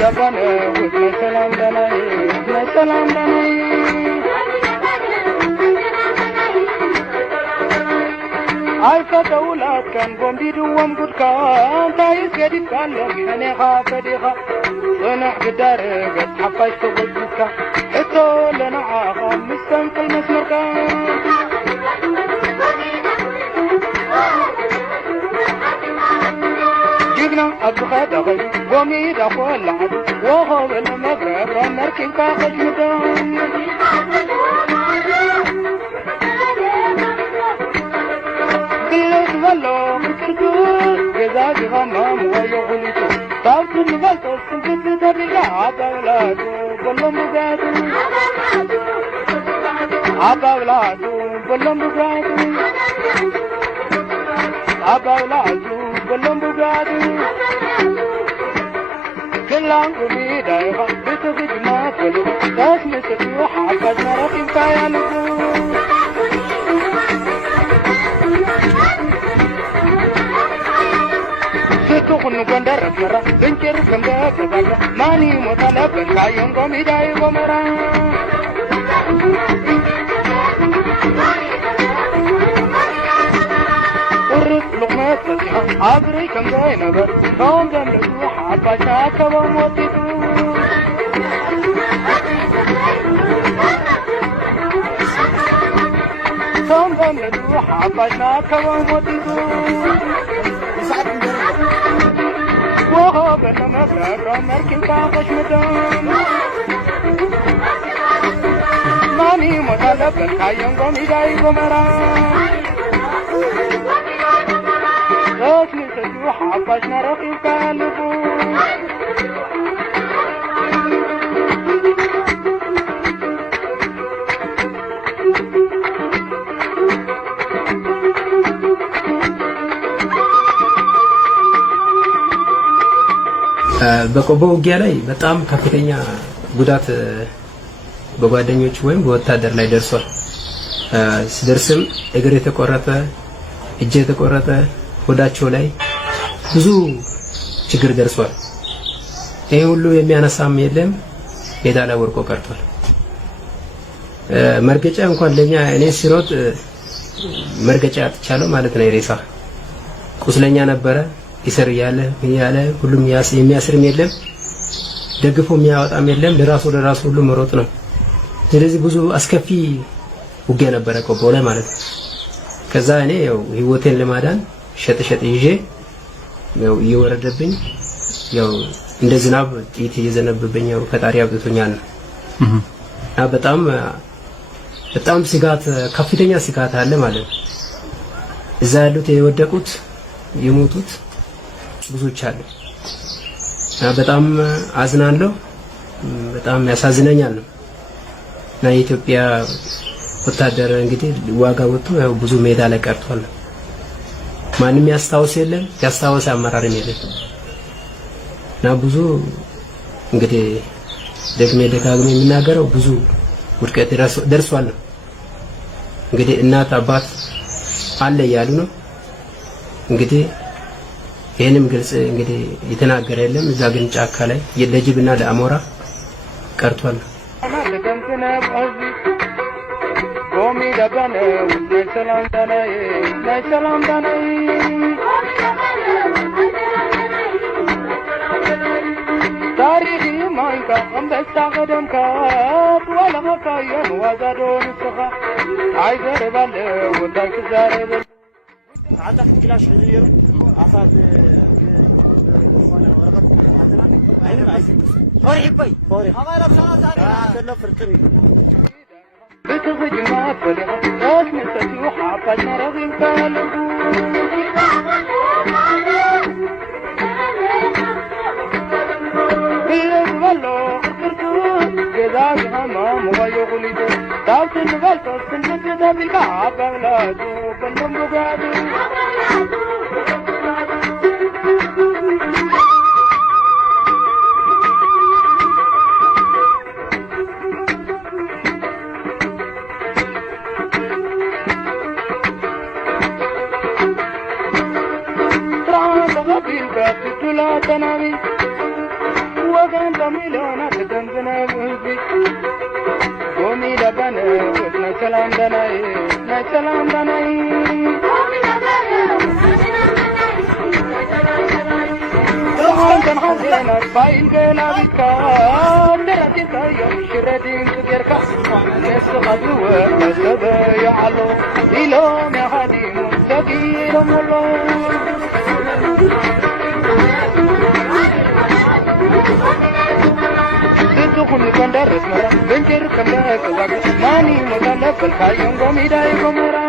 دبنا وسنا سلام دناي وسنا سلام دناي عارفة دولات كان بومبيدو ومقود كان تايس قديد كان لهم حنيخا فديخا صنع قدار قد حفاش تغلبك حتو لنا عاقا مستنقل مسمر كان جيقنا أبقى دخل قومي دخل لعب وهو المغرب رمركين كاخد مدان والله فكرتو جزاك غمام ويغلتو طابت البلطو سنبت تبقى عباولاتو بلو مقاتو عباولاتو بلو مقاتو عباولاتو بلو مقاتو كلام قبيدا يغم بتغج ما تلو تاسم سبيو حفظ مرقم كايانكو تخنو بندر مرة بنكر كمدا كذا ماني مطلب كايون قومي داي قمرا ورد لغمات فزيحة عبري كمدا نبر نوم دم لدوح عباشا كوا موتيتو نوم دم لدوح عباشا كوا موتيتو وهو بلما بلابرا مركن كاقش مدام ماني مطلب الكاين قومي داي قمرا غاسل سجوح عباشنا رقيب كالبو በቆቦ ውጊያ ላይ በጣም ከፍተኛ ጉዳት በጓደኞች ወይም በወታደር ላይ ደርሷል። ሲደርስም እግር የተቆረጠ እጅ የተቆረጠ ሆዳቸው ላይ ብዙ ችግር ደርሷል። ይሄ ሁሉ የሚያነሳም የለም፣ ሜዳ ላይ ወርቆ ቀርቷል። መርገጫ እንኳን ለኛ እኔ ሲሮጥ መርገጫ አጥቻለሁ ማለት ነው። ሬሳ ቁስለኛ ነበረ ይሰር ያለ ሁሉም የሚያስርም የለም፣ ደግፎ የሚያወጣም የለም፣ ለራሱ ሁሉ መሮጥ ነው። ስለዚህ ብዙ አስከፊ ውጊያ ነበረ ቆቦ ላይ ማለት ነው። ከዛ እኔ ያው ህይወቴን ለማዳን ሸጥ ይዤ ያው እየወረደብኝ ያው እንደ ዝናብ ጥይት እየዘነበብኝ ያው ፈጣሪ አብቶኛል እና በጣም ስጋት ከፍተኛ ስጋት አለ ማለት ነው። እዛ ያሉት የወደቁት የሞቱት ብዙዎች አሉ እና በጣም አዝናለሁ፣ በጣም ያሳዝነኛል ነው እና የኢትዮጵያ ወታደር እንግዲህ ዋጋ ወጥቶ ያው ብዙ ሜዳ ላይ ቀርቷል። ማንም ያስታውስ የለም፣ ያስታውስ አመራርም የለም እና ብዙ እንግዲህ ደጋግሜ የሚናገረው ብዙ ውድቀት ደርሷል ነው። እንግዲህ እናት አባት አለ እያሉ ነው እንግዲህ ይሄንም ግልጽ እንግዲህ የተናገረ የለም። እዛ ግን ጫካ ላይ ለጅብና ለአሞራ ቀርቷል። ቆሚ ደበነ ሰላም ዳናይ ሰላም ዳናይ ታሪክ ማንካ አንበሳ ቀደምካ ወለኸ ካየን ወዛዶን ስኻ አይዘር ባለ ወዳይ ክዛረበ عندك كلاش حزير عصاد فوري باي فوري هما لبسات انا كله فرقني بتخرج ما فرق ناس مستوى حافظ مرغين قالوا بالله فكرتو جزاك همام ويغلي داوت البلطو سنبت بالبعض بغلادو كلهم بقادو ترى غبي الباب لا تنامي وغان بميلونا تدنبنا بوزي قومي لبنا وزنا سلام دناي نا سلام دناي وغان تنحزينا باين قلابيكا درتك يوم شردين تجركا نس غدوة مسبا يعلو إلوم يا هديم تغير ملو تدخل كندر اسمرا بنجر كمدا كواك ماني مدلق الخايم قومي داي قمرا